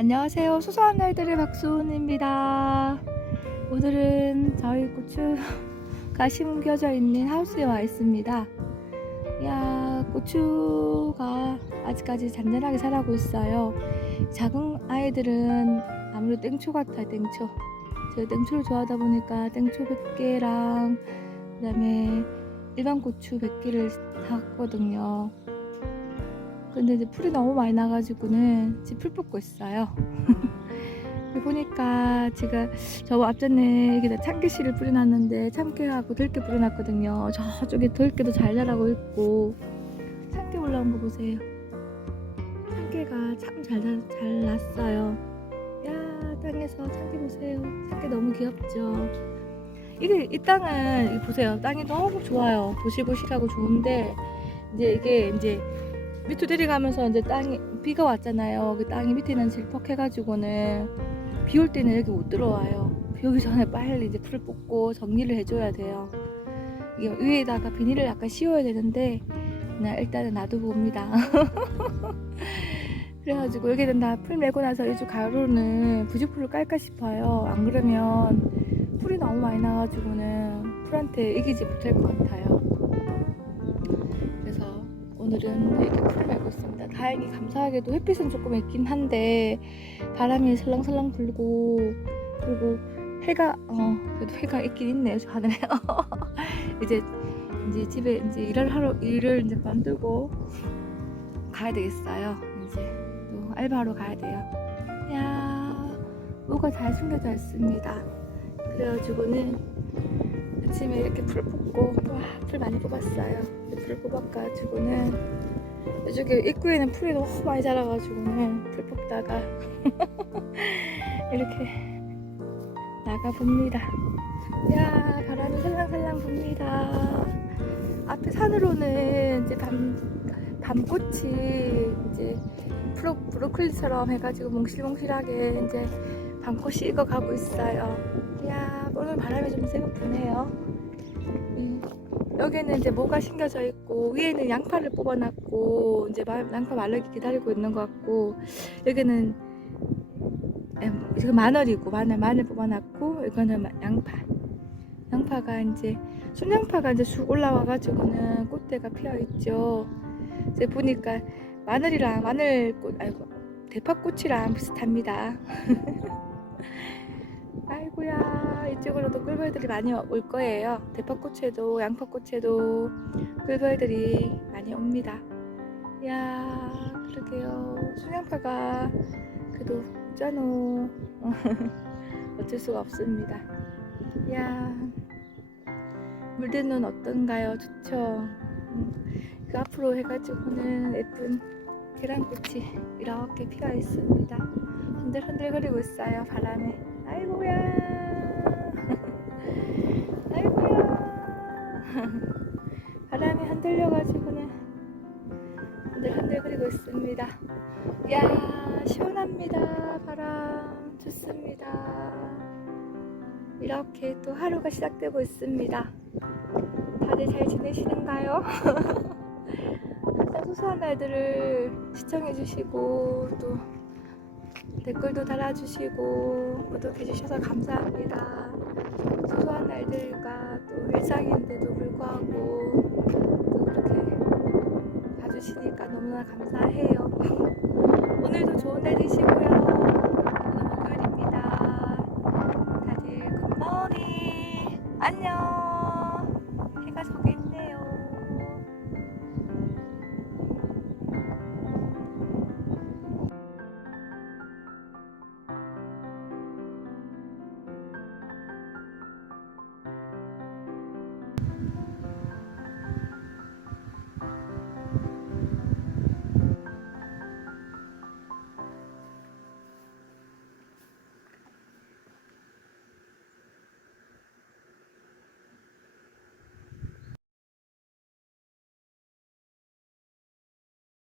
안녕하세요. 소소한 날들의 박수은입니다. 오늘은 저희 고추가 심겨져 있는 하우스에 와 있습니다. 야, 고추가 아직까지 잔잔하게 자라고 있어요. 작은 아이들은 아무래도 땡초 같아요, 땡초. 제가 땡초를 좋아하다 보니까 땡초 100개랑 그다음에 일반 고추 100개를 샀거든요. 근데 이제 풀이 너무 많이 나가지고는 지금 풀 뽑고 있어요. 그리고 보니까 제가 저 앞전에 여기다 참깨씨를 뿌려놨는데 참깨하고 들깨 뿌려놨거든요. 저쪽에 들깨도 잘 자라고 있고 참깨 올라온 거 보세요. 참깨가 참 잘 잘 났어요. 야 땅에서 참깨 보세요. 참깨 너무 귀엽죠. 이게 이 땅은 보세요. 땅이 너무 좋아요. 보실보실하고 좋은데 이제 이게 이제 밑으로 내려가면서 이제 땅이 비가 왔잖아요. 그 땅이 밑에는 질퍽해가지고는 비 올 때는 여기 못 들어와요. 비 오기 전에 빨리 이제 풀을 뽑고 정리를 해줘야 돼요. 이게 위에다가 비닐을 약간 씌워야 되는데 그냥 일단은 놔두봅니다. 그래가지고 여기는 다 풀 메고 나서 이쪽 가로는 부직풀을 깔까 싶어요. 안 그러면 풀이 너무 많이 나가지고는 풀한테 이기지 못할 것 같아요. 오늘은 이렇게 풀을 메고 있습니다. 다행히 감사하게도 햇빛은 조금 있긴 한데 바람이 설렁설렁 불고 그리고 해가 어 그래도 해가 있긴 있네요 저 하늘에. 이제 이제 집에 이제 일을 하러 일을 이제 만들고 가야 되겠어요. 이제 또 알바하러 가야 돼요. 야 뭐가 잘 숨겨져 있습니다. 그래가지고는 아침에 이렇게 풀 뽑고 와 풀 많이 뽑았어요 풀 뽑아가지고는 이쪽에 입구에는 풀이 너무 많이 자라가지고는 풀 뽑다가 이렇게 나가 봅니다. 야 바람이 살랑살랑 붑니다. 앞에 산으로는 이제 밤 밤꽃이 이제 프로 브로콜리처럼 해가지고 몽실몽실하게 이제 밤꽃이 익어가고 있어요. 바람이 좀 세고 부네요. 음, 여기는 이제 모가 심겨져 있고 위에는 양파를 뽑아놨고 이제 마- 양파 말르기 기다리고 있는 것 같고 여기는 em, 이거 마늘이고 마늘 마늘 뽑아놨고 이거는 마- 양파 양파가 이제 순양파가 이제 쑥 올라와가지고는 꽃대가 피어 있죠. 이제 보니까 마늘이랑 마늘꽃 아이고 대파꽃이랑 비슷합니다. 아이고야 이쪽으로도 꿀벌들이 많이 올 거예요. 대파꽃에도 양파꽃에도 꿀벌들이 많이 옵니다. 야 그러게요. 순양파가 그래도 짜노 어쩔 수가 없습니다. 야 물드는 어떤가요? 좋죠. 음, 그 앞으로 해가지고는 예쁜 계란꽃이 이렇게 피어 있습니다. 흔들흔들거리고 있어요 바람에. 아이고야, 아이고야. 바람이 흔들려가지고는 흔들흔들거리고 있습니다. 야 시원합니다 바람 좋습니다 이렇게 또 하루가 시작되고 있습니다 다들 잘 지내시는가요? 항상 소소한 날들을 시청해주시고 또 댓글도 달아주시고 구독해주셔서 감사합니다 소소한 날들과 또 일상인데도 불구하고 또 그렇게 봐주시니까 너무나 감사해요 오늘도 좋은 날 되시고요.